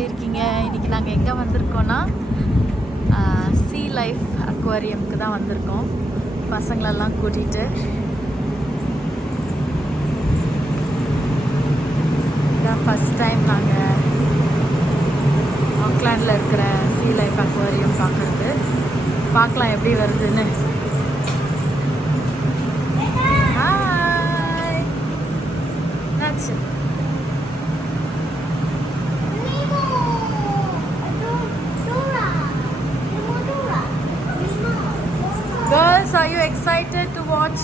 எப்படி இருக்கீங்க? இன்றைக்கி நாங்கள் எங்கே வந்திருக்கோன்னா சீ லைஃப் அக்வாரியமுக்கு தான் வந்திருக்கோம் பசங்களெல்லாம் கூட்டிகிட்டு. இதான் ஃபஸ்ட் டைம் நாங்கள் ஆக்லாண்டில் இருக்கிற சீ லைஃப் அக்வாரியம் பார்க்குறது. பார்க்கலாம் எப்படி வருதுன்னு. ஹாய், என்னாச்சு? Girls, are you excited to watch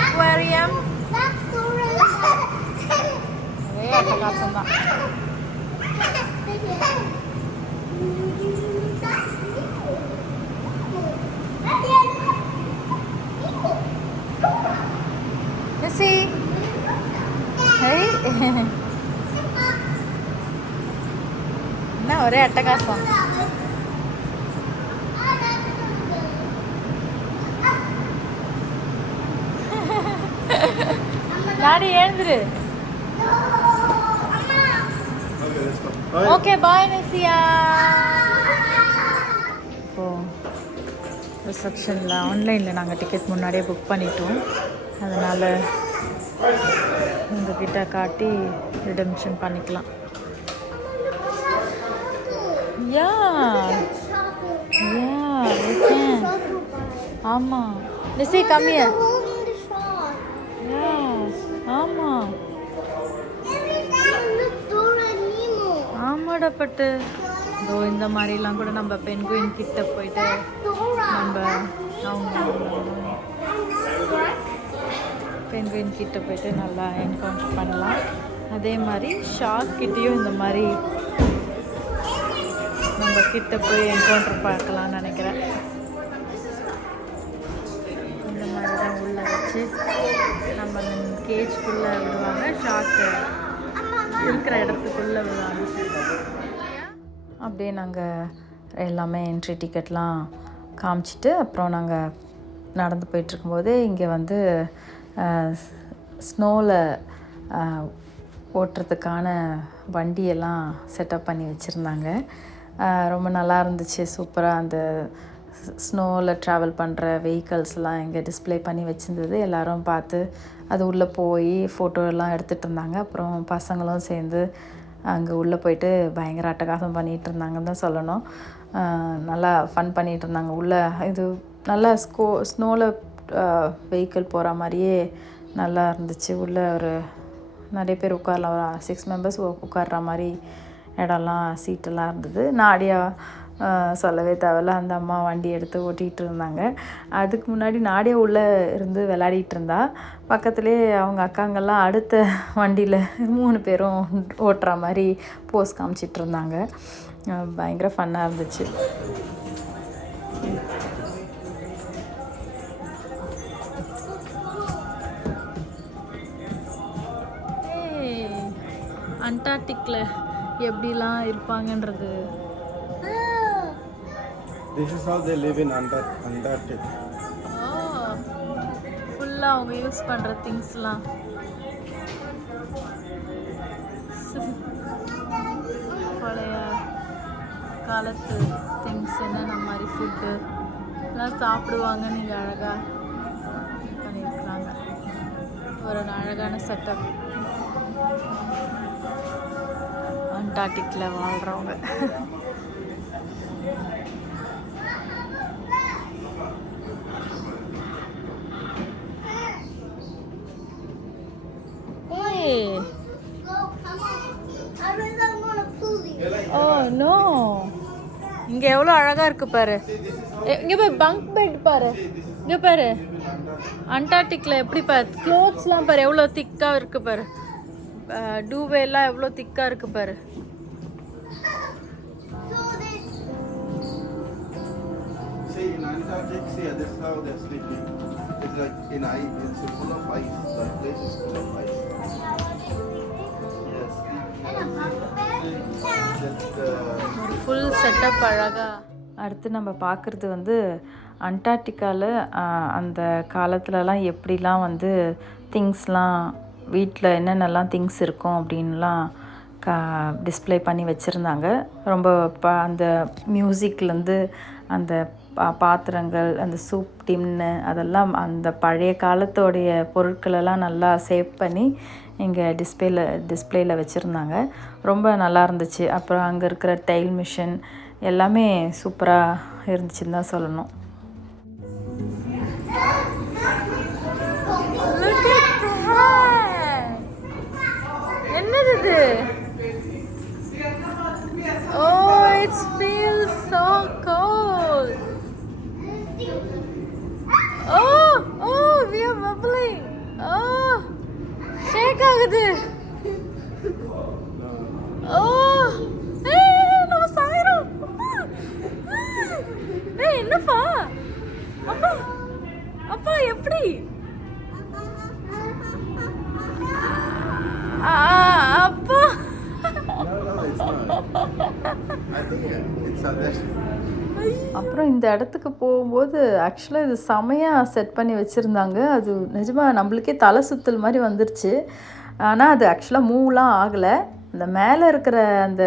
aquarium? Hey, attakasam da. Missy. Hey. Na ore attakasam. Daddy எழுந்துரு. ஓகே பாய் நசியா. இப்போ ரிசப்ஷனில் ஆன்லைனில் நாங்கள் டிக்கெட் முன்னாடியே புக் பண்ணிட்டோம். அதனால் உங்ககிட்ட காட்டி ரிடம்ஷன் பண்ணிக்கலாம். யா யா ஆமாம் நிசி கம்மியா. ஆமாம் ஆமாடப்பட்டு இதோ இந்த மாதிரிலாம் கூட நம்ம பென்குயின் கிட்ட போயிட்டு நம்ம பென்குயின் கிட்ட போயிட்டு நல்லா என்கவுண்டர் பண்ணலாம். அதே மாதிரி ஷார்க் கிட்டேயும் இந்த மாதிரி நம்ம கிட்ட போய் என்கவுண்டர் பார்க்கலாம்னு நினைக்கிறேன். இந்த மாதிரி தான் உள்ளே வச்சு நம்ம கேஜ்குள்ளே விடுவாங்க. ஷார்க்கு இருக்கிற இடத்துக்குள்ளே விடுவாங்க. அப்படியே நாங்கள் எல்லாமே என்ட்ரி டிக்கெட்லாம் காமிச்சிட்டு அப்புறம் நாங்கள் நடந்து போயிட்டுருக்கும்போது இங்கே வந்து ஸ்னோவில் ஓட்டுறதுக்கான வண்டியெல்லாம் செட்டப் பண்ணி வச்சுருந்தாங்க. ரொம்ப நல்லா இருந்துச்சு. சூப்பராக அந்த ஸ்னோவில் ட்ராவல் பண்ணுற வெஹிக்கல்ஸ்லாம் இங்கே டிஸ்பிளே பண்ணி வச்சுருந்தது. எல்லோரும் பார்த்து அது உள்ளே போய் ஃபோட்டோலாம் எடுத்துகிட்டு இருந்தாங்க. அப்புறம் பசங்களும் சேர்ந்து அங்கே உள்ளே போயிட்டு பயங்கர அட்டகாசம் பண்ணிகிட்டு இருந்தாங்கன்னு தான் சொல்லணும். நல்லா ஃபன் பண்ணிகிட்டு இருந்தாங்க உள்ளே. இது நல்லா ஸ்னோவில் வெஹிக்கிள் போகிற மாதிரியே நல்லா இருந்துச்சு. உள்ளே ஒரு நிறைய பேர் உட்காரலாம். ஒரு 6 மெம்பர்ஸ் உட்கார்ற மாதிரி இடம்லாம் சீட்டெல்லாம் இருந்தது. நாடியா சொல்லவே தேவையில்ல, அந்த அம்மா வண்டி எடுத்து ஓட்டிகிட்டு இருந்தாங்க. அதுக்கு முன்னாடி நாடியா உள்ளே இருந்து விளையாடிட்டு இருந்தா. பக்கத்துலேயே அவங்க அக்காங்கெல்லாம் அடுத்த வண்டியில் 3 பேரும் ஓட்டுற மாதிரி போஸ் காமிச்சிட்டு இருந்தாங்க. பயங்கர ஃபன்னாக இருந்துச்சு. அண்டார்டிக்கில் எப்படிலாம் இருப்பாங்கன்றது. This is how they live in Antarctic. ஃபுல்லாக அவங்க யூஸ் பண்ணுற திங்ஸ்லாம் பழைய காலத்து திங்ஸ், என்னென்ன மாதிரி ஃபுட்டு எல்லாம் சாப்பிடுவாங்க. நீங்கள் அழகாக பண்ணியிருக்கிறாங்க. ஒரு அழகான செட்டப். அண்டார்டிக்கில் வாழ்கிறவங்க. ஓ நோ, இங்கே எவ்வளோ அழகாக இருக்குது பாரு. இங்கே பாரு, பங்க் பெட் பாரு. இங்கே பாரு, அண்டார்டிக்கில் எப்படி பாரு, க்ளோத்ஸ்லாம் பாரு எவ்வளோ திக்காக இருக்குது பாரு. டூவேலாம் எவ்வளோ திக்காக இருக்குது பாரு. In Antarctic, see, this is how they're sleeping. It's like in ice, it's full of ice. The place is full of ice. Yes. Full setup அழகா. அடுத்து நம்ம பார்க்குறது வந்து அண்டார்டிகாவில் அந்த காலத்துலலாம் எப்படிலாம் வந்து திங்ஸ்லாம் வீட்டில் என்னென்னலாம் திங்ஸ் இருக்கும் அப்படின்லாம் டிஸ்ப்ளே பண்ணி வச்சுருந்தாங்க. ரொம்ப அந்த மியூசிக்லேருந்து அந்த பாத்திரங்கள், அந்த சூப் டின்னு, அதெல்லாம் அந்த பழைய காலத்தோடைய பொருட்களெல்லாம் நல்லா சேவ் பண்ணி இங்கே டிஸ்ப்ளேயில் வச்சுருந்தாங்க. ரொம்ப நல்லா இருந்துச்சு. அப்புறம் அங்கே இருக்கிற டைல் மிஷின் எல்லாமே சூப்பராக இருந்துச்சுன்னு தான் சொல்லணும். என்னது இது? Oh, it feels so cold. Oh, we are bubbling. Oh, shake ஆகுது. Oh, நம்ம சாயிரோம். என்னப்பா? அப்பா எப்படி? அப்பா அப்புறம் இந்த இடத்துக்கு போகும்போது ஆக்சுவலாக இது செமையாக செட் பண்ணி வச்சுருந்தாங்க. அது நிஜமாக நம்மளுக்கே தலை சுத்தல் மாதிரி வந்துருச்சு. ஆனால் அது ஆக்சுவலாக மூவ்லாம் ஆகலை. அந்த மேலே இருக்கிற அந்த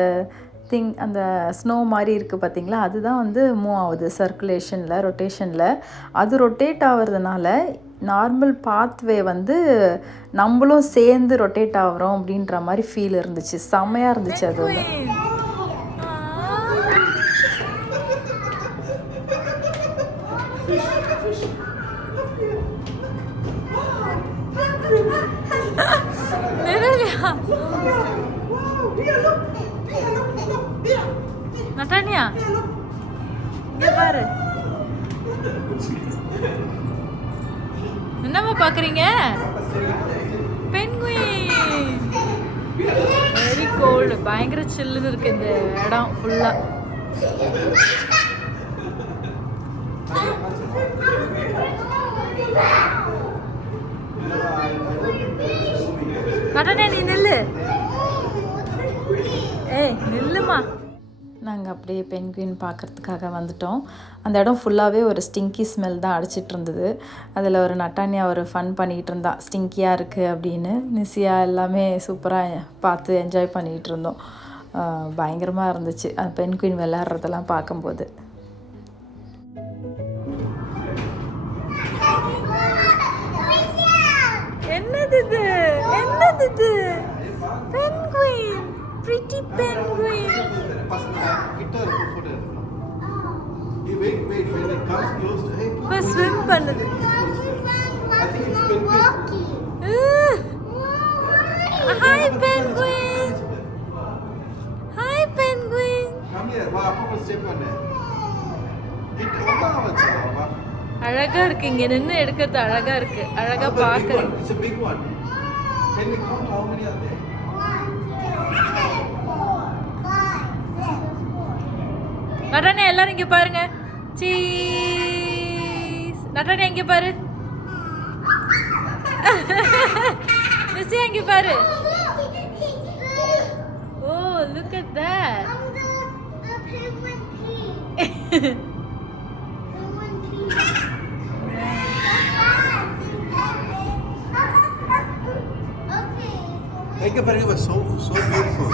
அந்த ஸ்னோ மாதிரி இருக்குது பார்த்திங்களா, அதுதான் வந்து மூவ் ஆகுது சர்க்குலேஷனில், ரொட்டேஷனில். அது ரொட்டேட் ஆகிறதுனால நார்மல் பாத்வே வந்து நம்மளும் சேர்ந்து ரொட்டேட் ஆகிறோம் அப்படின்ற மாதிரி ஃபீல் இருந்துச்சு. செம்மையாக இருந்துச்சு அது. நட்டானியா இங்க பாரு, என்னம்மா பாக்குறீங்க? பென்குயின். வெரி கோல்டு, பயங்கர சில்லுன்னு இருக்கு இந்த இடம் ஃபுல்லா. நட்டானியா நீ நில்லு. ஏய் நில்லுமா. நாங்கள் அப்படியே பென்குயின் பார்க்குறதுக்காக வந்துட்டோம். அந்த இடம் ஃபுல்லாகவே ஒரு ஸ்டிங்கி ஸ்மெல் தான் அடிச்சிட்டு இருந்தது. அதில் ஒரு நட்டானியா ஒரு ஃபன் பண்ணிகிட்டு இருந்தா, ஸ்டிங்கியாக இருக்குது அப்படின்னு. நிசியா எல்லாமே சூப்பராக பார்த்து என்ஜாய் பண்ணிகிட்டு இருந்தோம். பயங்கரமாக இருந்துச்சு பென்குயின் விளையாடுறதெல்லாம் பார்க்கும்போது. என்னது இது? என்னது இது? Penguin, pretty penguin. Wait, when it comes close to hey, இப்போ ஸ்விம் பண்ணுது. I think it's penguin. Hi penguin. Hi penguin. Come here, வா அப்பா ஸ்டெப் பண்ணு. கிட்ட வா வச்சா வா. அழகா இருக்கு, இங்க நின்னு எடுக்கிறது அழகா இருக்கு. அழகா பாக்குறேன். It's a big one. Can we count how many are there? நட்டானியா எல்லாரும் இங்க பாருங்க. சீஸ். நட்டானியா இங்க பாரு. நிசியா இங்க பாரு. Oh, look at that. Make a very so beautiful.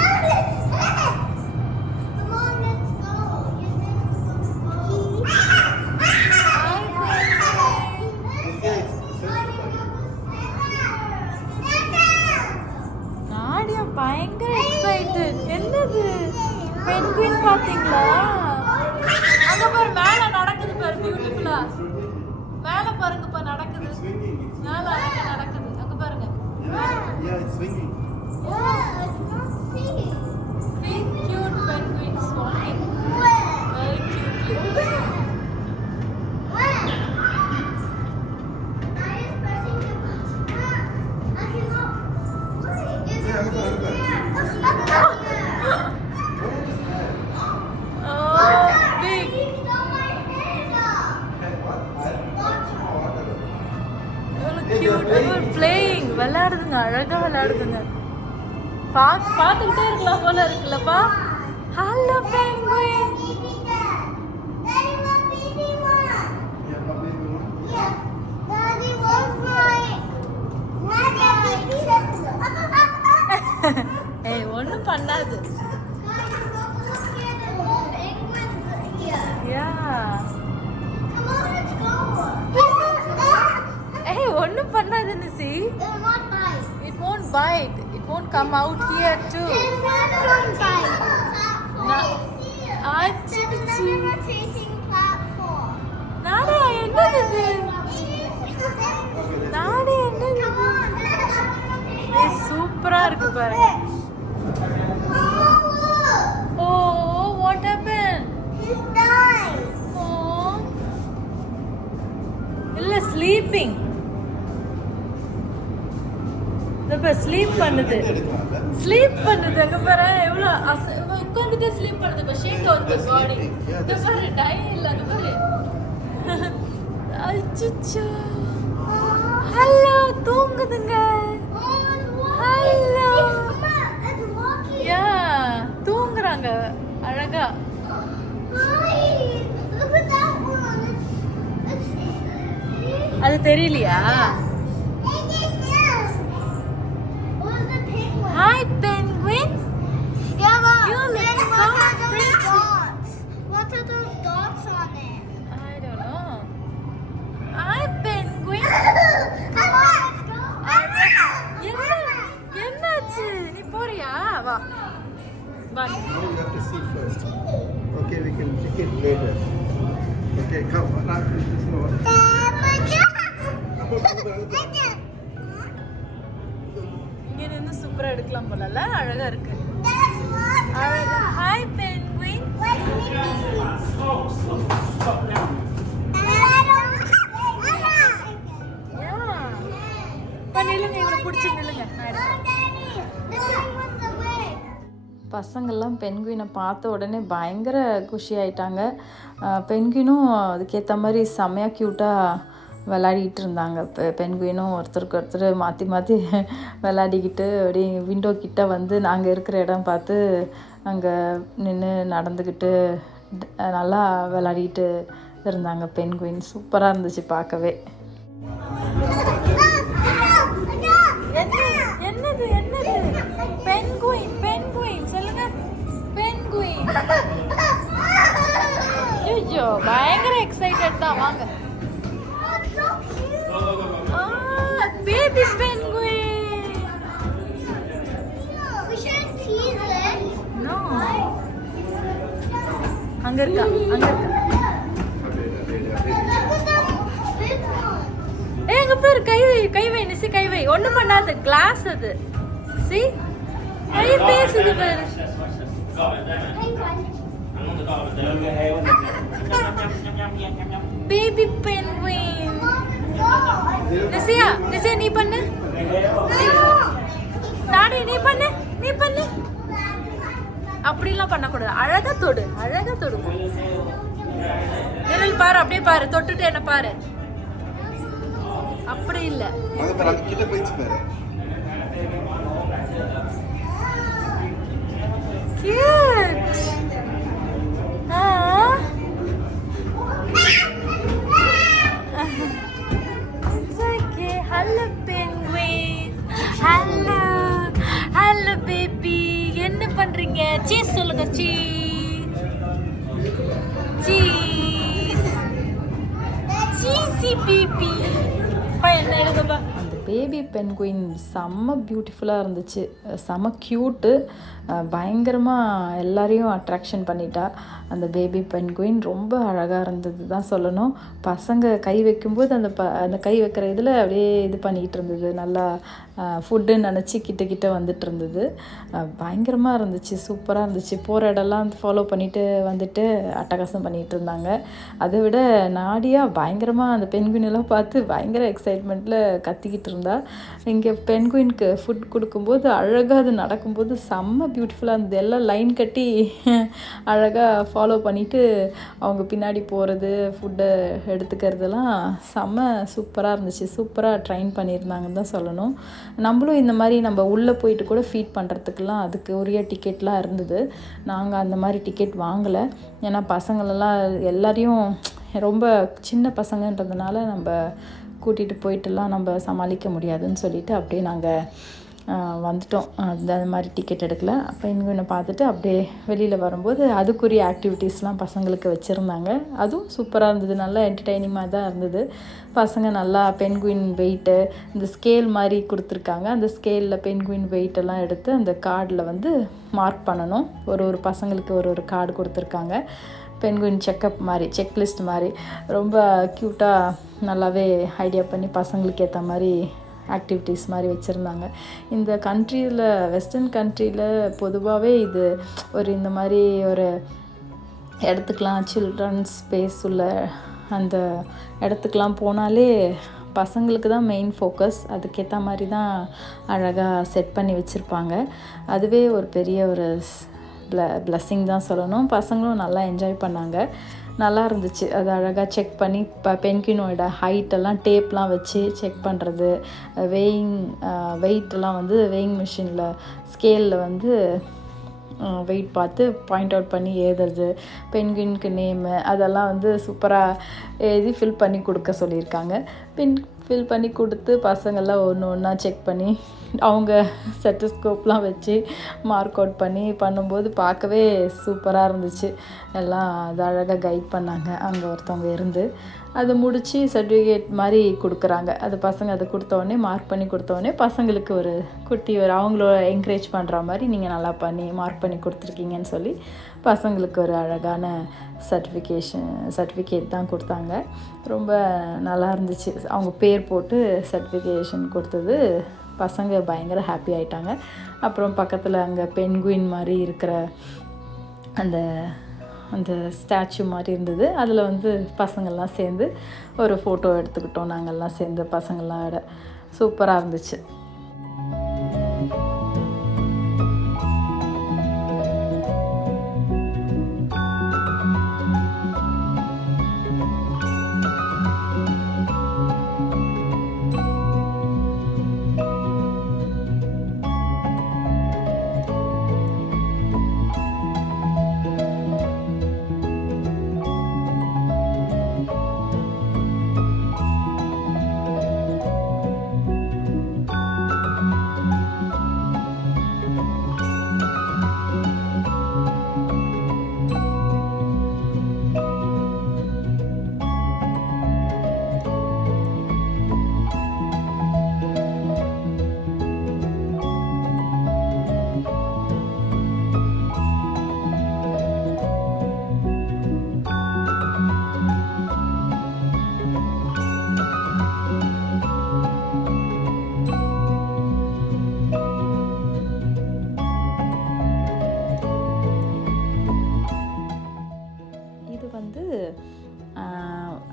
பயங்கர எக்ஸைட்டட். என்னது? பென்குயின் பாத்தீங்களா? அங்க பாரு, மேல நடக்குது பாரு, பியூட்டிஃபுல்லா. மேல பாருங்கப்பா, நடக்குது. மேல அழகா நடக்குது. அங்க பாருங்க. Yeah, it's swinging. Yeah, it's not singing. Big cute penguin swimming. Very cutely. விளையாடுதுங்க, அழகா விளையாடுதுங்க. பார்த்துக்கிட்டே இருக்கலாம் போல இருக்குல்லப்பா. Hello penguin. ஏய் ஒன்றும் பண்ணாது. ஏய் ஒண்ணும் பண்ணாது நிசி. It won't bite. It won't come out here too. நாடா என்னது இது? நாடா என்னது இது? சூப்பரா இருக்கு பாருங்க. Oh, what happened? Oh. இல்ல sleeping. இப்ப ஸ்லீப் பண்ணுது. ஸ்லீப் பண்ணுது. அங்க பாரு எவ்வளவு உட்கார்ந்துட்டு ஸ்லீப் பண்ணுது. இப்ப ஷேக் ஆகுது பாடி. இந்த பாரு டை இல்ல அங்க பாரு. அச்சச்சோ. ஹலோ தூங்குதுங்க. ஹலோ. யா தூங்குறாங்க அழகா. அது தெரியலையா? Hi penguin. Yeah, but You look then so what are those pretty. dots? What are those dots on it? I don't know. Hi penguin. Come on, let's go. என்னாச்சு? நீ போறியா? வா. வா. No, you have to see first. Okay, we can pick it later. Okay, come. Now, this is not. இங்க நின்னு சூப்பரா எடுக்கலாம் போலல. அழகா இருக்கு. அழகா. Hi penguin. நில்லுங்க இவனை பிடிச்சி நில்லுங்க. பசங்கள்லாம் பென்குயினை பார்த்த உடனே பயங்கர குஷி ஆயிட்டாங்க. பென்குயினும் அதுக்கேற்ற மாதிரி செம்மையாக க்யூட்டாக விளையாடிக்கிட்டு இருந்தாங்க. பென்குயினும் ஒருத்தருக்கு ஒருத்தர் மாற்றி மாற்றி விளையாடிக்கிட்டு அப்படியே விண்டோ கிட்ட வந்து நாங்கள் இருக்கிற இடம் பார்த்து அங்கே நின்று நடந்துக்கிட்டு நல்லா விளையாடிக்கிட்டு இருந்தாங்க. பென்குயின் சூப்பராக இருந்துச்சு பார்க்கவே. என்னது என்னது? பென்குயின் பென்குயின் சொல்லுங்க. பென்குயின். ஐயோ பயங்கர எக்ஸைட்டட் தான். வாங்க. Baby penguin. We should tease it. No. அங்க இருக்கா அங்க இருக்கா. Big one. எங்க பேர் கை வை நிசி கை வை. ஒண்ணும் பண்ணாது. கிளாஸ் அது. See? கை பேசுது பாரு. Baby penguin. நிசியா நிசியா நீ பண்ணு. நாடி நீ பண்ணு. நீ பண்ணு. அப்படிலாம் பண்ணக்கூடாது. அழகா தொடு. அழகா தொடு. நிரல் பாரு. அப்படியே பாரு. தொட்டுட்டு என்ன பாரு. அப்படி இல்ல. கிட்ட போயிச்சு பாரு. Cute. It's okay. Hello penguin. Hello. Hello baby. என்ன பண்றீங்க? சீஸ் சொல்லுங்க. சீஸ். சீஸ். Cheesy baby. என்ன எழுதுபா? அந்த பேபி பென்குயின் செம்ம பியூட்டிஃபுல்லாக இருந்துச்சு. செம்ம க்யூட்டு. பயங்கரமாக எல்லாரையும் அட்ராக்ஷன் பண்ணிட்டா. அந்த பேபி பென்குயின் ரொம்ப அழகாக இருந்தது தான் சொல்லணும். பசங்க கை வைக்கும்போது அந்த கை வைக்கிற இதில் அப்படியே இது பண்ணிக்கிட்டு இருந்தது. நல்லா ஃபுட்டுன்னு நினச்சி கிட்ட வந்துட்டு இருந்தது. பயங்கரமாக இருந்துச்சு. சூப்பராக இருந்துச்சு. போகிற இடம்லாம் ஃபாலோ பண்ணிவிட்டு வந்துட்டு அட்டகாசம் பண்ணிகிட்டு இருந்தாங்க. அதை விட நாடியா பயங்கரமாக அந்த பென்குயினெல்லாம் பார்த்து பயங்கர எக்ஸைட்மெண்ட்டில் கத்திக்கிட்டு இருந்தா. இங்கே பென்குயினுக்கு ஃபுட் கொடுக்கும்போது அழகாக அது நடக்கும்போது செம்ம பியூட்டிஃபுல்லாக இருந்தது. எல்லாம் லைன் கட்டி அழகாக ஃபாலோ பண்ணிவிட்டு அவங்க பின்னாடி போகிறது ஃபுட்டை எடுத்துக்கிறதுலாம் செம்ம சூப்பராக இருந்துச்சு. சூப்பராக ட்ரைன் பண்ணியிருந்தாங்கன்னு தான் சொல்லணும். நம்மளும் இந்த மாதிரி நம்ம உள்ளே போயிட்டு கூட ஃபீட் பண்ணுறதுக்கெலாம் அதுக்கு உரிய டிக்கெட்லாம் இருந்தது. நாங்கள் அந்த மாதிரி டிக்கெட் வாங்கலை. ஏன்னா பசங்களெல்லாம் எல்லாரையும் ரொம்ப சின்ன பசங்கன்றதுனால நம்ம கூட்டிகிட்டு போயிட்டுலாம் நம்ம சமாளிக்க முடியாதுன்னு சொல்லிட்டு அப்படியே நாங்கள் வந்துட்டோம். அந்த மாதிரி டிக்கெட் எடுக்கல. பென்குயினை பார்த்துட்டு அப்படியே வெளியில் வரும்போது அதுக்குரிய ஆக்டிவிட்டீஸ்லாம் பசங்களுக்கு வச்சுருந்தாங்க. அதுவும் சூப்பராக இருந்தது. நல்லா என்டர்டெய்னிங்காக தான் இருந்தது. பசங்க நல்லா பென்குயின் வெயிட்டு இந்த ஸ்கேல் மாதிரி கொடுத்துருக்காங்க. அந்த ஸ்கேலில் பென்குயின் வெயிட்டெல்லாம் எடுத்து அந்த கார்டில் வந்து மார்க் பண்ணணும். ஒரு பசங்களுக்கு ஒரு கார்டு கொடுத்துருக்காங்க. பென்குயின் செக்கப் மாதிரி செக்லிஸ்ட் மாதிரி ரொம்ப க்யூட்டாக நல்லாவே ஐடியா பண்ணி பசங்களுக்கு ஏற்ற மாதிரி ஆக்டிவிட்டீஸ் மாதிரி வச்சுருந்தாங்க. இந்த கண்ட்ரியில் வெஸ்டர்ன் கண்ட்ரியில் பொதுவாகவே இது இந்த மாதிரி ஒரு இடத்துக்கெலாம் சில்ட்ரன்ஸ் ஸ்பேஸ் உள்ள அந்த இடத்துக்கெலாம் போனாலே பசங்களுக்கு தான் மெயின் ஃபோக்கஸ். அதுக்கேற்ற மாதிரி தான் அழகாக செட் பண்ணி வச்சுருப்பாங்க. அதுவே ஒரு பெரிய ஒரு பிளஸ்ஸிங் தான் சொல்லணும். பசங்களும் நல்லா என்ஜாய் பண்ணாங்க. நல்லா இருந்துச்சு. அது அழகாக செக் பண்ணி பென்குயினோட ஹைட்டெல்லாம் டேப்லாம் வச்சு செக் பண்ணுறது, வெயிட்டெல்லாம் வந்து வெயிங் மிஷினில் ஸ்கேலில் வந்து வெயிட் பார்த்து பாயிண்ட் அவுட் பண்ணி எழுதுறது, பென்குயினுக்கு நேமு அதெல்லாம் வந்து சூப்பராக எழுதி ஃபில் பண்ணி கொடுக்க சொல்லியிருக்காங்க. ஃபில் பண்ணி கொடுத்து பசங்கள்லாம் ஒன்றா செக் பண்ணி அவங்க ஸ்டெத்தோஸ்கோப்லாம் வச்சு மார்க் அவுட் பண்ணி பண்ணும்போது பார்க்கவே சூப்பராக இருந்துச்சு. எல்லாம் அது அழகாக கைட் பண்ணாங்க. அங்கே ஒருத்தவங்க இருந்து அதை முடித்து சர்டிஃபிகேட் மாதிரி கொடுக்குறாங்க. அது பசங்க அதை கொடுத்தோடனே மார்க் பண்ணி கொடுத்தோடனே பசங்களுக்கு ஒரு குட்டி அவங்கள என்கரேஜ் பண்ணுற மாதிரி நீங்கள் நல்லா பண்ணி மார்க் பண்ணி கொடுத்துருக்கீங்கன்னு சொல்லி பசங்களுக்கு ஒரு அழகான சர்டிஃபிகேட் தான் கொடுத்தாங்க. ரொம்ப நல்லா இருந்துச்சு. அவங்க பேர் போட்டு சர்டிஃபிகேஷன் கொடுத்தது பசங்க பயங்கர ஹாப்பி ஆகிட்டாங்க. அப்புறம் பக்கத்தில் அங்கே பென்குயின் மாதிரி இருக்கிற அந்த ஸ்டாச்சு மாதிரி இருந்தது. அதில் வந்து பசங்கள்லாம் சேர்ந்து ஒரு ஃபோட்டோ எடுத்துக்கிட்டோம். நாங்கள்லாம் சேர்ந்து பசங்கள்லாம் சூப்பராக இருந்துச்சு.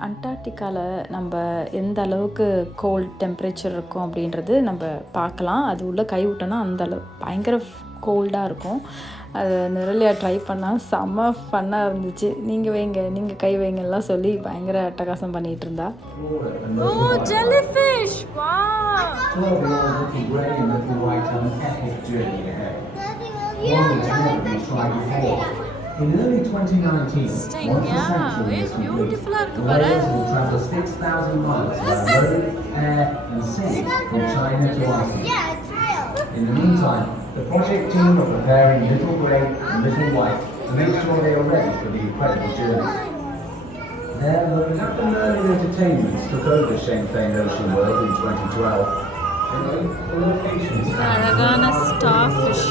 அண்டார்டிகாவில் நம்ம எந்த அளவுக்கு கோல்ட் டெம்பரேச்சர் இருக்கும் அப்படின்றது நம்ம பார்க்கலாம். அது உள்ளே கை விட்டோன்னா அந்தளவு பயங்கர கோல்டாக இருக்கும். அது நிறைய ட்ரை பண்ணால் செம்ம ஃபன்னாக இருந்துச்சு. நீங்கள் கை வைங்கலாம் சொல்லி பயங்கர அட்டகாசம் பண்ணிகிட்டு இருந்தா. ஓ jellyfish! Wow! In early 2019, once a century is complete, whales will travel 6,000 miles by road, air and sea from China to Iceland. In the meantime, the project team are preparing Little Grey and Little White to make sure they are ready for the incredible journey. Their Captain Learning Entertainments took over Shanghai Ocean World in 2012. The locations Aragana starfish.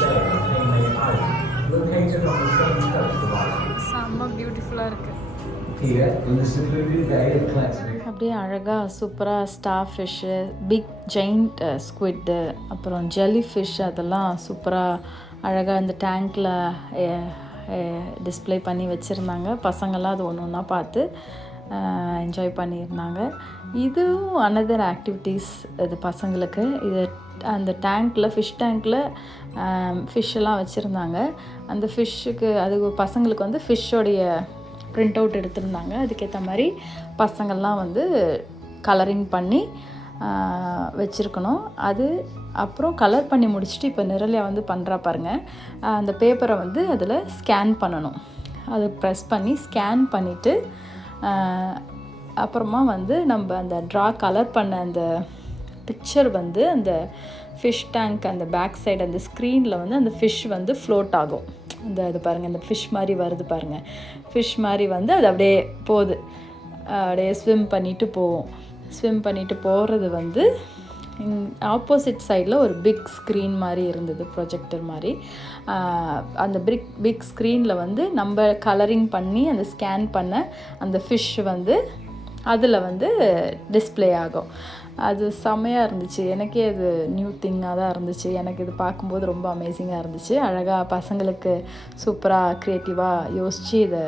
Located on the southern coast of Iceland. செம்ம பியூட்டிஃபுல்லாக இருக்குது. Here, in the secluded bay of Klexvik. அப்படியே அழகாக சூப்பராக star fish, big giant squid, அப்புறம் jelly fish அதெல்லாம் சூப்பராக அழகாக இந்த டேங்க்கில் டிஸ்ப்ளே பண்ணி வச்சுருந்தாங்க. பசங்கள்லாம் அது ஒன்று ஒன்றா பார்த்து என்ஜாய் பண்ணியிருந்தாங்க. இதுவும் அனதர் ஆக்டிவிட்டீஸ் இது பசங்களுக்கு. இது அந்த டேங்க்கில் ஃபிஷ் டேங்க்கில் ஃபிஷ்ஷெல்லாம் வச்சுருந்தாங்க. அந்த ஃபிஷ்ஷுக்கு அது பசங்களுக்கு வந்து ஃபிஷ்ஷோடைய ப்ரிண்ட் அவுட் எடுத்திருந்தாங்க. அதுக்கேற்ற மாதிரி பசங்கள்லாம் வந்து கலரிங் பண்ணி வச்சுருக்கணும். அது அப்புறம் கலர் பண்ணி முடிச்சுட்டு இப்போ நிரலியா வந்து பண்ணுறா பாருங்கள். அந்த பேப்பரை வந்து அதில் ஸ்கேன் பண்ணணும். அதை ப்ரெஸ் பண்ணி ஸ்கேன் பண்ணிவிட்டு அப்புறமா வந்து நம்ம அந்த கலர் பண்ண அந்த பிக்சர் வந்து அந்த ஃபிஷ் டேங்க் அந்த பேக் சைடு அந்த ஸ்க்ரீனில் வந்து அந்த ஃபிஷ் வந்து ஃப்ளோட் ஆகும். அது பாருங்கள், இந்த ஃபிஷ் மாதிரி வருது பாருங்கள், ஃபிஷ் மாதிரி வந்து அது அப்படியே போகுது, அப்படியே ஸ்விம் பண்ணிட்டு போகும். ஸ்விம் பண்ணிட்டு போகிறது வந்து ஆப்போசிட் சைடில் ஒரு பிக் ஸ்க்ரீன் மாதிரி இருந்தது, ப்ரொஜெக்டர் மாதிரி. அந்த பிக் ஸ்க்ரீனில் வந்து நம்ம கலரிங் பண்ணி அந்த ஸ்கேன் பண்ண அந்த ஃபிஷ் வந்து அதில் வந்து டிஸ்ப்ளே ஆகும். அது செம்மையாக இருந்துச்சு. எனக்கே அது நியூ திங்காக தான் இருந்துச்சு. எனக்கு இது பார்க்கும்போது ரொம்ப அமேசிங்காக இருந்துச்சு. அழகாக பசங்களுக்கு சூப்பராக க்ரியேட்டிவாக யோசித்து இதை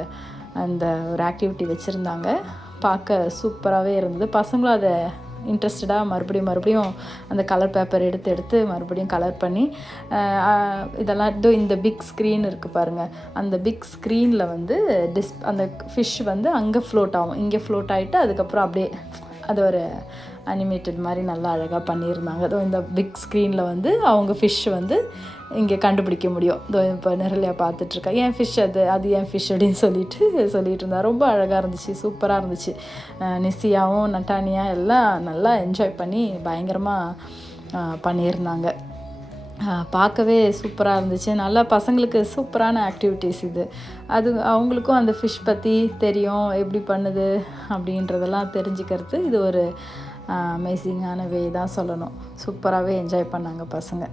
அந்த ஒரு ஆக்டிவிட்டி வச்சுருந்தாங்க. பார்க்க சூப்பராகவே இருந்தது. பசங்களும் அதை இன்ட்ரெஸ்டடாக மறுபடியும் அந்த கலர் பேப்பர் எடுத்து மறுபடியும் கலர் பண்ணி இதெல்லாம் இந்த பிக் ஸ்க்ரீன் இருக்குது பாருங்கள், அந்த பிக் ஸ்க்ரீனில் வந்து அந்த ஃபிஷ் வந்து அங்கே ஃப்ளோட் ஆகும், இங்கே ஃப்ளோட் ஆகிட்டு அதுக்கப்புறம் அப்படியே அது ஒரு அனிமேட்டட் மாதிரி நல்லா அழகாக பண்ணியிருந்தாங்க. அதோ இந்த பிக் ஸ்க்ரீனில் வந்து அவங்க ஃபிஷ் வந்து இங்கே கண்டுபிடிக்க முடியும். இதோ இப்போ நிறையா பார்த்துட்ருக்கா, ஏன் ஃபிஷ் அது ஏன் ஃபிஷ் அப்படின்னு சொல்லிட்டு இருந்தா. ரொம்ப அழகாக இருந்துச்சு, சூப்பராக இருந்துச்சு. நிசியாவும் நட்டானியா எல்லாம் நல்லா என்ஜாய் பண்ணி பயங்கரமாக பண்ணியிருந்தாங்க. பார்க்கவே சூப்பராக இருந்துச்சு. நல்லா பசங்களுக்கு சூப்பரான ஆக்டிவிட்டீஸ் இது. அது அவங்களுக்கும் அந்த ஃபிஷ் பற்றி தெரியும், எப்படி பண்ணுது அப்படின்றதெல்லாம் தெரிஞ்சுக்கிறது இது ஒரு அமேசிங்கான வே தான் சொல்லணும். சூப்பராகவே என்ஜாய் பண்ணாங்க பசங்க.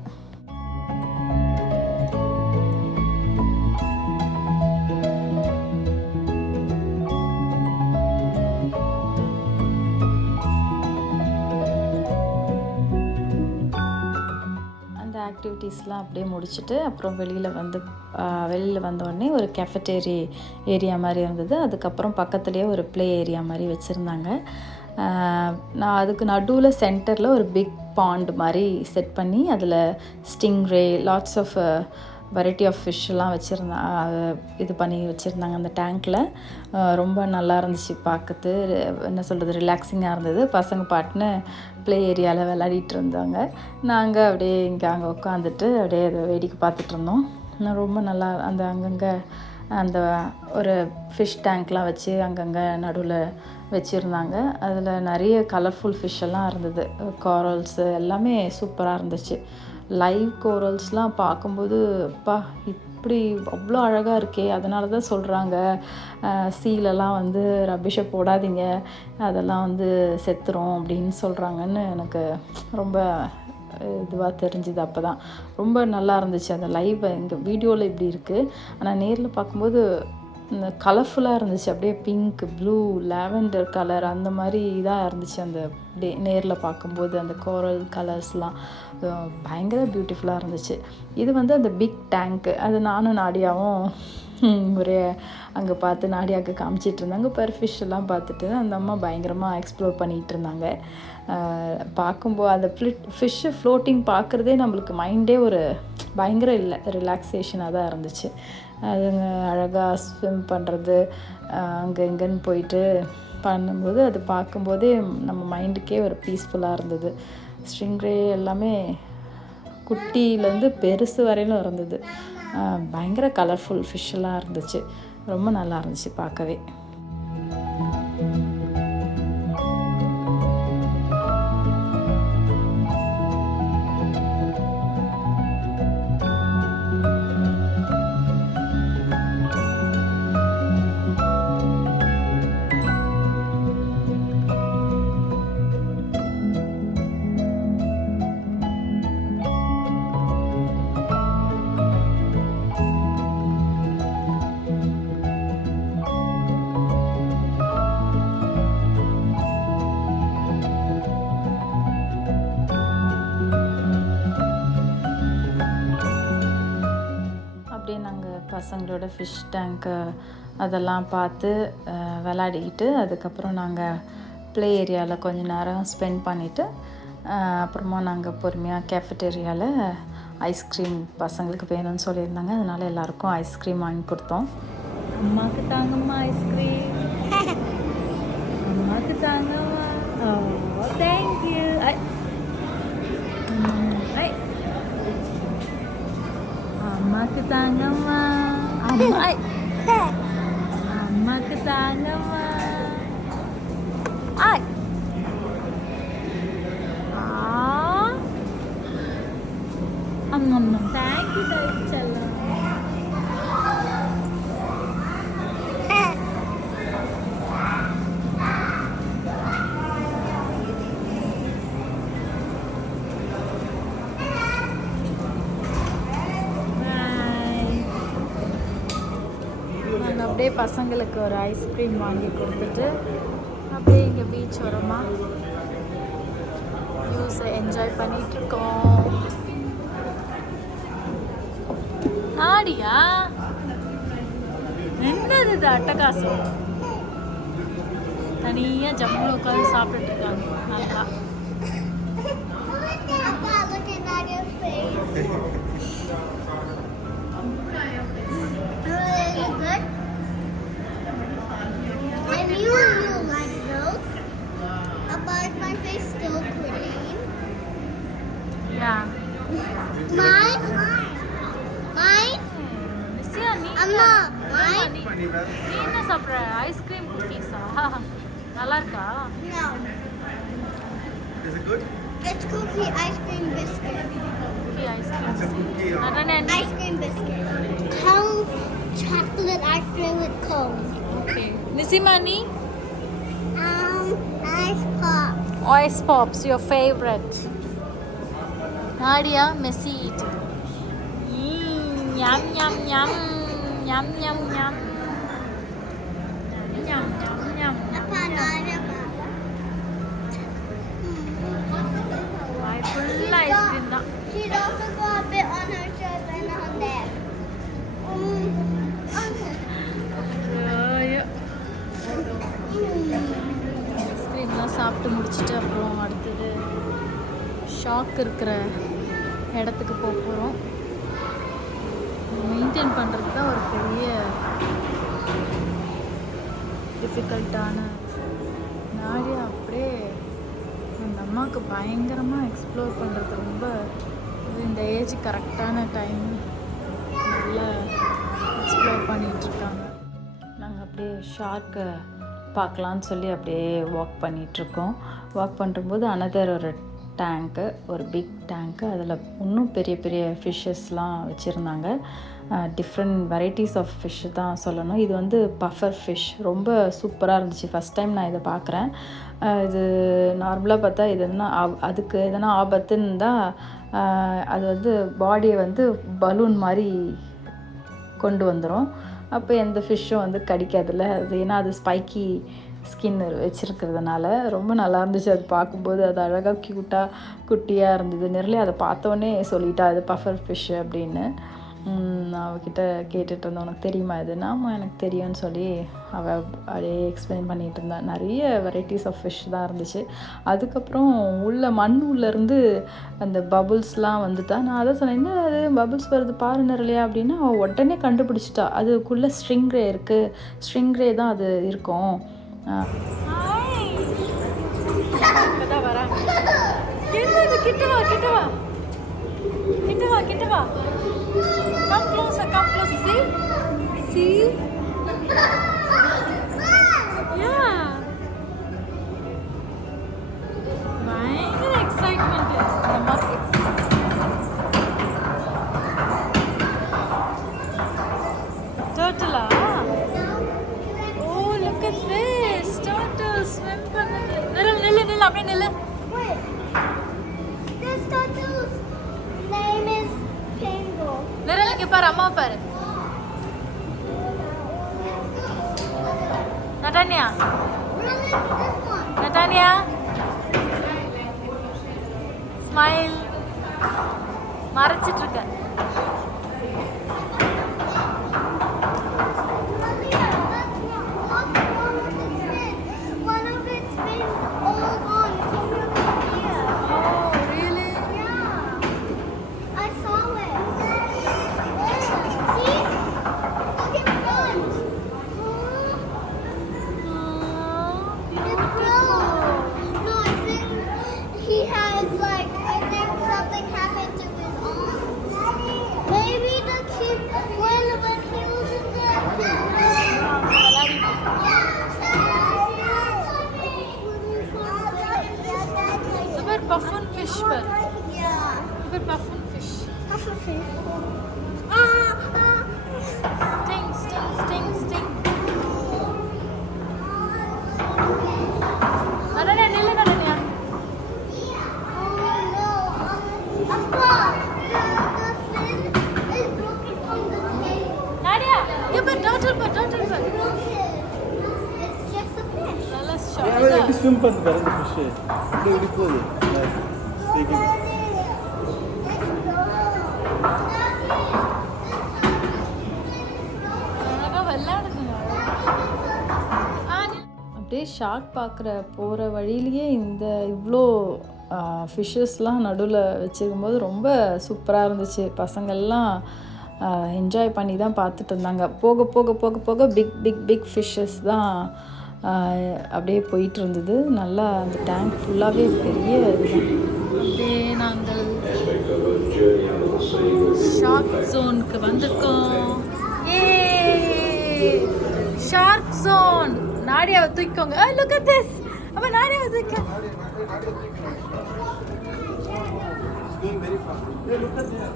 ஆக்டிவிட்டீஸ்லாம் அப்படியே முடிச்சுட்டு அப்புறம் வெளியில் வந்தோடனே ஒரு கேஃபட்டேரி ஏரியா மாதிரி இருந்தது. அதுக்கப்புறம் பக்கத்துலேயே ஒரு ப்ளே ஏரியா மாதிரி வச்சுருந்தாங்க. நான் அதுக்கு நடுவில் சென்டரில் ஒரு பிக் பாண்ட் மாதிரி செட் பண்ணி அதில் stingray, lots of variety of ஃபிஷ்ஷெல்லாம் இது பண்ணி வச்சுருந்தாங்க அந்த டேங்க்கில். ரொம்ப நல்லா இருந்துச்சு பார்க்கறது. என்ன சொல்கிறது, ரிலாக்ஸிங்காக இருந்தது. பசங்க பாட்டுன்னு ப்ளே ஏரியாவில் விளையாடிட்டு இருந்தாங்க. நாங்கள் அப்படியே அங்கே உட்காந்துட்டு அப்படியே அதை வேடிக்கை பார்த்துட்டு இருந்தோம். ரொம்ப நல்லா அங்கங்கே அந்த ஒரு ஃபிஷ் டேங்க்லாம் வச்சு அங்கங்கே நடுவில் வச்சுருந்தாங்க. அதில் நிறைய கலர்ஃபுல் ஃபிஷ்ஷெல்லாம் இருந்தது. கோரல்ஸு எல்லாமே சூப்பராக இருந்துச்சு. லைவ் கோரல்ஸ்லாம் பார்க்கும்போது அப்பா இப்படி அவ்வளோ அழகாக இருக்கே. அதனால தான் சொல்கிறாங்க சீலெல்லாம் வந்து ரப்பிஷை போடாதீங்க, அதெல்லாம் வந்து செத்துரும் அப்படின்னு சொல்கிறாங்கன்னு எனக்கு ரொம்ப இதுவாக தெரிஞ்சுது. அப்போ தான் ரொம்ப நல்லா இருந்துச்சு. அந்த லைவ் இங்கே வீடியோவில் இப்படி இருக்குது, ஆனால் நேரில் பார்க்கும்போது இந்த கலர்ஃபுல்லாக இருந்துச்சு. அப்படியே பிங்க், ப்ளூ, லாவெண்டர் கலர் அந்த மாதிரி இதாக இருந்துச்சு. அந்த நேரில் பார்க்கும்போது அந்த கோரல் கலர்ஸ்லாம் பயங்கர பியூட்டிஃபுல்லாக இருந்துச்சு. இது வந்து அந்த பிக் டேங்க்கு. அது நானும் நாடியாவும் ஒரே அங்கே பார்த்து நாடியாவுக்கு காமிச்சிட்டு இருந்தாங்க. ஃபிஷ் எல்லாம் பார்த்துட்டு அந்த அம்மா பயங்கரமாக எக்ஸ்ப்ளோர் பண்ணிகிட்டு இருந்தாங்க. பார்க்கும்போது அந்த ஃபிஷ்ஷு ஃப்ளோட்டிங் பார்க்குறதே நம்மளுக்கு மைண்டே ஒரு பயங்கர ரிலாக்ஸேஷனாக தான் இருந்துச்சு. அதுங்க அழகாக ஸ்விம் பண்ணுறது, அங்கே இங்கேன்னு போயிட்டு பண்ணும்போது அது பார்க்கும்போதே நம்ம மைண்டுக்கே ஒரு பீஸ்ஃபுல்லாக இருந்தது. ஸ்ட்ரிங்ரே எல்லாமே குட்டியிலேருந்து பெருசு வரையிலும் இருந்தது. பயங்கர கலர்ஃபுல் ஃபிஷ்ஷெல்லாம் இருந்துச்சு. ரொம்ப நல்லா இருந்துச்சு பார்க்கவே. பசங்களோட ஃபிஷ் டேங்க்கு அதெல்லாம் பார்த்து விளையாடிக்கிட்டு அதுக்கப்புறம் நாங்கள் ப்ளே ஏரியாவில் கொஞ்சம் நேரம் ஸ்பெண்ட் பண்ணிவிட்டு அப்புறமா நாங்கள் பொறுமையாக கேஃபட்டேரியாவில் ஐஸ்கிரீம் பசங்களுக்கு வேணும்னு சொல்லியிருந்தாங்க. அதனால் எல்லாருக்கும் ஐஸ்கிரீம் வாங்கி கொடுத்தோம். அம்மாவுக்கு தாங்கம்மா ஐஸ்கிரீம், அம்மாவுக்கு தாங்கம்மா. ஓ தேங்க்யூ. அம்மாக்கு தாங்கம்மா, அம்மாக்கு தாங்கம்மா. அப்படியே பசங்களுக்கு ஒரு ஐஸ்கிரீம் வாங்கி கொடுத்துட்டு அப்படியே இங்கே பீச் வரோமா வியூஸை என்ஜாய் பண்ணிகிட்ருக்கோம். நாடியா என்னது இது அட்டகாசம், தனியாக ஜம்முல உட்காந்து சாப்பிட்டுட்டு இருக்காங்க நல்லா. Look at Nadia's face. Is it good? I knew you like those. But is my face still clean? Yeah Mine? Mine? நிசியா நீ Amma, mine? நீ என்ன சாப்பிட்ற? ஐஸ்கிரீம் குக்கீஸா? நல்லா இருக்கா? No. Is it good? It's cookie ice cream biscuit. Cookie ice cream. It's a cookie. அதானே நீ? Ice cream biscuit. Cone chocolate ice cream with cone. Okay. நிசிமா நீ? Ice pop. Ice pops, your favorite. Nadia, messy eating. Yum yum yum yum yum yum. Yum yum yum. My full ice cream da. She'd also got a bit on her shirt and on there. ஐஸ்கிரீம்லாம் சாப்பிட்டு முடிச்சுட்டு அப்புறம் அடுத்தது shock இருக்கிற இடத்துக்கு போக போகிறோம். Maintain பண்ணுறது தான் ஒரு பெரிய டிஃபிகல்ட்டான. நாடியா அப்படியே அந்த அம்மாவுக்கு பயங்கரமாக எக்ஸ்ப்ளோர் பண்ணுறது ரொம்ப இந்த ஏஜ் கரெக்டான டைம் நல்லா எக்ஸ்ப்ளோர் பண்ணிகிட்ருக்காங்க. நாங்கள் அப்படியே ஷார்க்கை பார்க்கலான்னு சொல்லி அப்படியே வாக் பண்ணிகிட்ருக்கோம். வாக் பண்ணும்போது அனதர் ஒரு டேங்க்கு, ஒரு பிக் டேங்க்கு, அதில் இன்னும் பெரிய பெரிய ஃபிஷ்ஷஸ்லாம் வச்சுருந்தாங்க. டிஃப்ரெண்ட் வெரைட்டிஸ் ஆஃப் ஃபிஷ்ஷு தான் சொல்லணும். இது வந்து பஃபர் ஃபிஷ், ரொம்ப சூப்பராக இருந்துச்சு. ஃபஸ்ட் டைம் நான் இதை பார்க்குறேன். இது நார்மலாக பார்த்தா இது என்ன அதுக்கு எதனா ஆபத்துன்னு தான் அது வந்து பாடியை வந்து பலூன் மாதிரி கொண்டு வந்துடும். அப்போ எந்த ஃபிஷ்ஷும் வந்து கடிக்காதில்ல அது, ஏன்னா அது ஸ்பைக்கி ஸ்கின் வச்சுருக்கிறதுனால. ரொம்ப நல்லா இருந்துச்சு அது பார்க்கும்போது. அது அழகாக க்யூட்டாக குட்டியாக இருந்தது. நிறைய அதை பார்த்தோன்னே சொல்லிட்டா அது பஃபர் ஃபிஷ் அப்படின்னு. நான் அவகிட்ட கேட்டுட்டு இருந்தேன், உனக்கு தெரியுமா இதுன்னா? எனக்கு தெரியும்னு சொல்லி அவள் அப்படியே எக்ஸ்பிளைன் பண்ணிகிட்டு இருந்தாள். நிறைய வெரைட்டிஸ் ஆஃப் ஃபிஷ் தான் இருந்துச்சு. அதுக்கப்புறம் உள்ள மண் உள்ளேருந்து அந்த பபுள்ஸ்லாம் வந்துட்டா. நான் அதை சொன்னேன், என்ன அது பபுள்ஸ் வருது பாரு நிறையா அப்படின்னா அவள் உடனே கண்டுபிடிச்சிட்டா. அதுக்குள்ளே ஸ்ட்ரிங்ரே இருக்குது, ஸ்ட்ரிங்ரே தான் அது இருக்கும். கிட்டவா கிட்டவா கிட்டவா கிட்டவா come closer, see yeah பயங்கர எக்ஸைட்மெண்ட் நமக்கு. டர்ட்டிலா? Oh, look at this. Turtle swim பண்ணுது. நில்லு அப்படியே நில்லு. Wait. This turtle's name is Tango. நில்லு பாரு, அம்மா பாரு. நட்டானியா, Really? This one. நட்டானியா ஸ்மைல். மறைச்சிட்டு இருக்க. One of its fins all gone. It's only over here. Oh, really? Yeah. I saw it. See? Look in front. It's grown. No, I think he has like, I think something happened to his arm. turtle bird. It's just a fish. நல்ல எப்படி swim பண்ணி பாருங்க fish இப்படி போகுது speaking அப்படியே shark பார்க்குற போகிற வழியிலேயே இந்த இவ்வளோ ஃபிஷ்ஷஸ்லாம் நடுவில் வச்சுருக்கும்போது ரொம்ப சூப்பராக இருந்துச்சு. பசங்கள்லாம் என்ஜாய் பண்ணி தான் பார்த்துட்டு இருந்தாங்க. போக போக போக போக பிக் பிக் பிக் ஃபிஷ்ஷஸ் தான் அப்படியே போயிட்டு இருந்தது. நல்லா அந்த டேங்க் ஃபுல்லாகவே பெரிய இதுதான். அப்படியே நாங்கள் ஷார்க் ஜோனுக்கு வந்திருக்கோம். Shark zone. நாடியாவை தூக்கிக்கோங்க. Look at this. அப்ப நாடியாவை தூக்க. going very fast. Hey, look at there.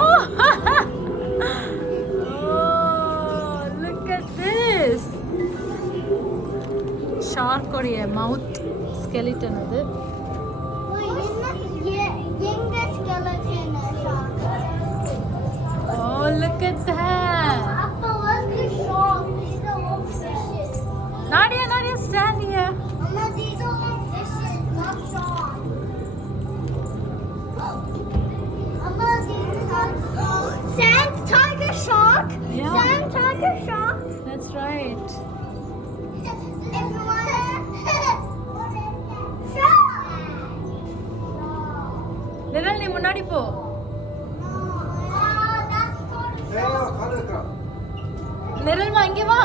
Oh! Oh, look at this. Shark உடைய mouth skeleton அது. Oh, look at that. Nadia, stand here. Mama, these are all fishes, not sharks. Mama, these are sand tiger shark. Yeah. Sand tiger shark. That's right. நிரல் நீ முன்னாடி போ. Hey, கால இருக்கா. நிரல்மா இங்க வா.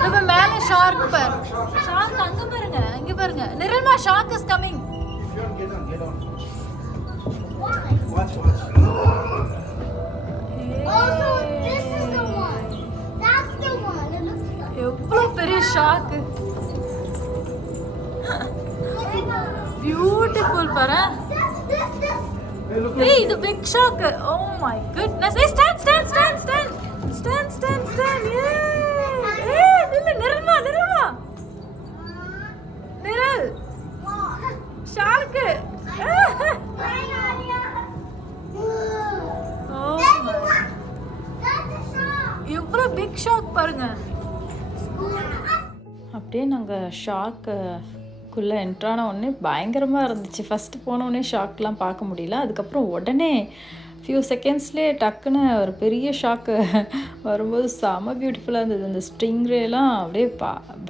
நம்ம மேல ஷார்க் பார். ஷார்க் அங்க பாருங்க. இங்க பாருங்க. நிரல்மா shark is coming. If you want, get on. Why? Watch. Also, this is the one. That's the one. It looks like. எவ்வளவு பெரிய ஷார்க். பியூட்டிஃபுல் பாரு. Hey, look. Hey, the big shark. Oh my goodness. Hey, stand. Yeah. Hey, நிரல்மா. நிரல். Shark. இவ்வளோ big shark பாருங்க. அப்படியே நாங்கள் ஷார்க்குள்ளே என்ட்ரான உடனே பயங்கரமாக இருந்துச்சு. ஃபஸ்ட்டு போனோடனே ஷார்க்லாம் பார்க்க முடியல. அதுக்கப்புறம் உடனே ஃபியூ செகண்ட்ஸ்லேயே டக்குன்னு ஒரு பெரிய ஷாக்கு வரும்போது செம பியூட்டிஃபுல்லாக இருந்தது. அந்த ஸ்டிங்ரேலாம் அப்படியே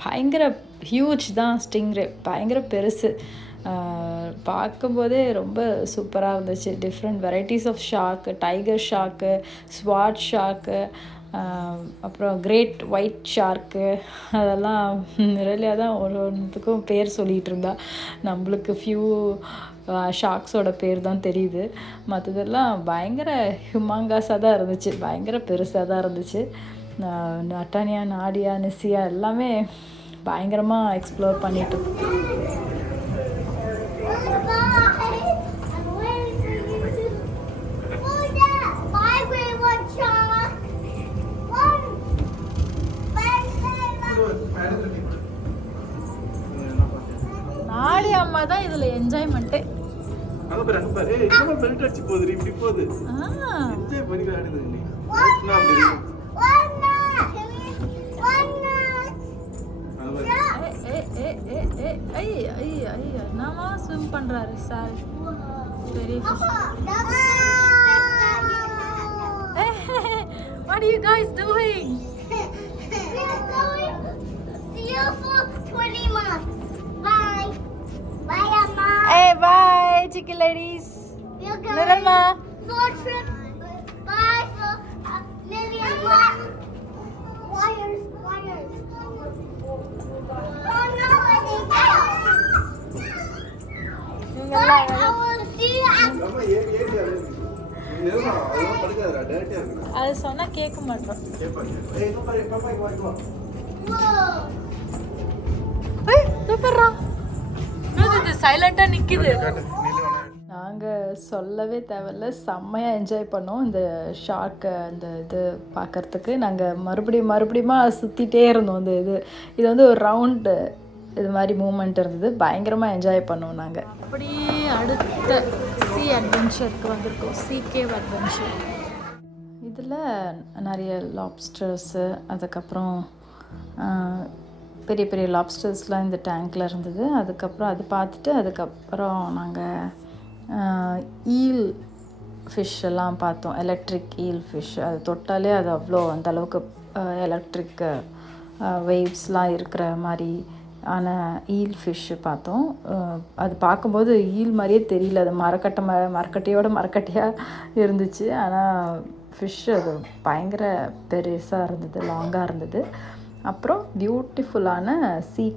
பயங்கர ஹியூஜ் தான். ஸ்டிங்ரே பயங்கர பெருசு. பார்க்கும்போதே ரொம்ப சூப்பராக இருந்துச்சு. Different varieties of shark, tiger shark, swat shark, அப்புறம் கிரேட் ஒயிட் ஷார்க்கு, அதெல்லாம் நிறையா தான் ஒன்றுத்துக்கும் பேர் சொல்லிகிட்டு இருந்தா. நம்மளுக்கு ஃபியூ ஷார்க்ஸோட பேர் தான் தெரியுது. மற்றதெல்லாம் பயங்கர ஹியூமாங்காஸாக தான் இருந்துச்சு. பயங்கர பெருசாக தான் இருந்துச்சு. நட்டானியா, நாடியா, நிசியா எல்லாமே பயங்கரமாக எக்ஸ்ப்ளோர் பண்ணிட்டு. நாடி அம்மா தான் இதில் என்ஜாய்மெண்ட்டே. அங்க பாரு. ஏய், நம்ம பெல்ட் அடிச்சு போகுது. இப்படி போகுது. என்ஜாய் பண்ணி ஆடுது நீ. என்னமா ஸ்விம் பண்றாரு சார். பெரிய What are you guys doing? We are going see you for 20 months. Bye. Bye, Amma. Hey, bye, chicken ladies. We are going Nirama. for trip. Bye for Lily and wires. Oh no, I think I will see you at நம்ம area நிலமா அதெல்லாம் படிக்காதடா. டைரக்டா இருக்கு. அது சொன்னா கேட்க மாட்டோம். கேப்பாங்க. ஏய், இங்க பாரு. பாப்பா இங்க வா. Whoa. ஏய், சூப்பர்ரா. இது சைலண்டா நிக்குது. காட்டு. நீல வேணா. நாங்கள் சொல்லவே தேவையில்ல, செம்மையாக என்ஜாய் பண்ணோம் இந்த ஷார்க்கை அந்த இது பார்க்குறதுக்கு. நாங்கள் மறுபடியும் சுற்றிட்டே இருந்தோம். அந்த இது வந்து ஒரு ரவுண்டு இது மாதிரி மூமெண்ட் இருந்தது. பயங்கரமாக என்ஜாய் பண்ணோம் நாங்கள். அப்படியே அடுத்த அட்வென்ச்சருக்கு வந்திருக்கோம். Cave adventure. இதில் நிறைய லாப்ஸ்டர்ஸு, அதுக்கப்புறம் பெரிய பெரிய லாப்ஸ்டர்ஸ்லாம் இந்த டேங்க்கில் இருந்தது. அதுக்கப்புறம் அது பார்த்துட்டு அதுக்கப்புறம் நாங்கள் ஈல் ஃபிஷ் எல்லாம் பார்த்தோம். Electric eel fish. அது தொட்டாலே அது அவ்வளோ அந்தளவுக்கு எலக்ட்ரிக் வேவ்ஸ்லாம் இருக்கிற மாதிரி ஆன ஈல் ஃபிஷ்ஷு பார்த்தோம். அது பார்க்கும்போது ஈல் மாதிரியே தெரியல. அது மரக்கட்டையாக இருந்துச்சு. ஆனால் ஃபிஷ் அது பயங்கர பெருசாக இருந்தது, லாங்காக இருந்தது. அப்புறம் பியூட்டிஃபுல்லான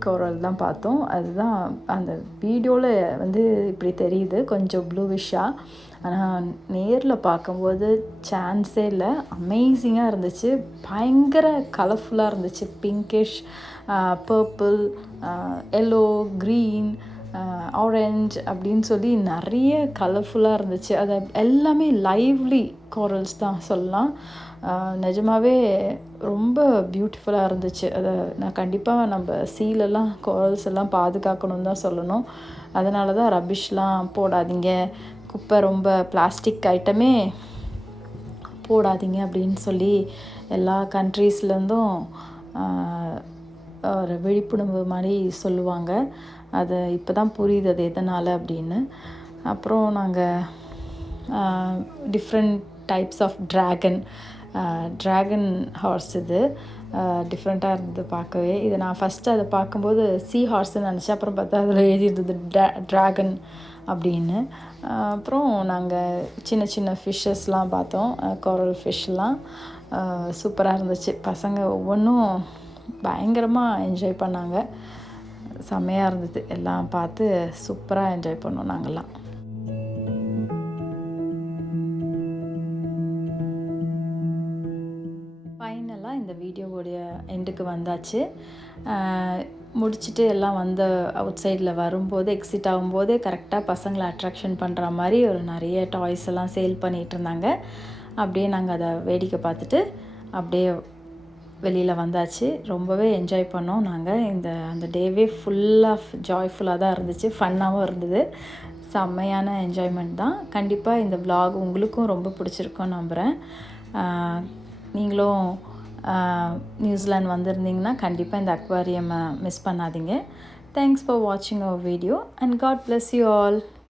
கோரல் தான் பார்த்தோம். அதுதான் அந்த வீடியோவில் இப்படி தெரியுது, கொஞ்சம் ப்ளூவிஷ்ஷாக. ஆனால் நேரில் பார்க்கும்போது சான்ஸே இல்லை. அமேசிங்காக இருந்துச்சு. பயங்கர கலர்ஃபுல்லாக இருந்துச்சு. Pinkish, purple, yellow, green, orange அப்படின்னு சொல்லி நிறைய கலர்ஃபுல்லாக இருந்துச்சு. அது எல்லாமே லைவ்லி கோரல்ஸ் தான் சொல்லலாம். நிஜமாகவே ரொம்ப பியூட்டிஃபுல்லாக இருந்துச்சு. அதை நான் கண்டிப்பாக நம்ம சீலெல்லாம் கோரல்ஸ் எல்லாம் பாதுகாக்கணும்னு தான் சொல்லணும். அதனால தான் ரபிஷ்லாம் போடாதீங்க, குப்பை ரொம்ப பிளாஸ்டிக் ஐட்டமே போடாதீங்க அப்படின்னு சொல்லி எல்லா கண்ட்ரீஸ்லேருந்தும் ஒரு விழிப்புணர்வு மாதிரி சொல்லுவாங்க. அது இப்போ தான் புரியுது அது எதனால் அப்படின்னு. அப்புறம் நாங்கள் different types of dragon horse இது டிஃப்ரெண்ட்டாக இருந்தது பார்க்கவே. இது நான் ஃபஸ்ட்டு அதை பார்க்கும்போது ஹார்ஸ்ன்னு நினச்சேன். அப்புறம் பார்த்தா அதில் எழுதியிருந்தது ட்ராகன் அப்படின்னு. அப்புறம் நாங்கள் சின்ன சின்ன ஃபிஷ்ஷஸ்லாம் பார்த்தோம். கோரல் ஃபிஷ்லாம் சூப்பராக இருந்துச்சு. பசங்க ஒவ்வொன்றும் பயங்கரமாக என்ஜாய் பண்ணாங்க. செம்மையாக இருந்தது. எல்லாம் பார்த்து சூப்பராக என்ஜாய் பண்ணோம் நாங்கள்லாம். ஃபைனலாக இந்த வீடியோவுடைய எண்டுக்கு வந்தாச்சு. முடிச்சுட்டு எல்லாம் அவுட் சைடில் வரும்போது எக்ஸிட் ஆகும்போதே கரெக்டாக பசங்களை அட்ராக்ஷன் பண்ணுற மாதிரி ஒரு நிறைய டாய்ஸ் எல்லாம் சேல் பண்ணிகிட்டு இருந்தாங்க. அப்படியே நாங்கள் அதை வேடிக்கை பார்த்துட்டு அப்படியே வெளியில் வந்தாச்சு. ரொம்பவே என்ஜாய் பண்ணோம் நாங்கள். அந்த டேவே ஃபுல் ஆஃப் ஜாய்ஃபுல்லாக தான் இருந்துச்சு. ஃபன்னாகவும் இருந்தது. செம்மையான என்ஜாய்மெண்ட் தான். கண்டிப்பாக இந்த vlog உங்களுக்கும் ரொம்ப பிடிச்சிருக்கும்னு நம்புகிறேன். நீங்களும் நியூசிலாந்து வந்திருந்தீங்கன்னா கண்டிப்பாக இந்த அக்வாரியம் மிஸ் பண்ணாதீங்க. தேங்க்ஸ் ஃபார் வாட்சிங் our video and God bless you all.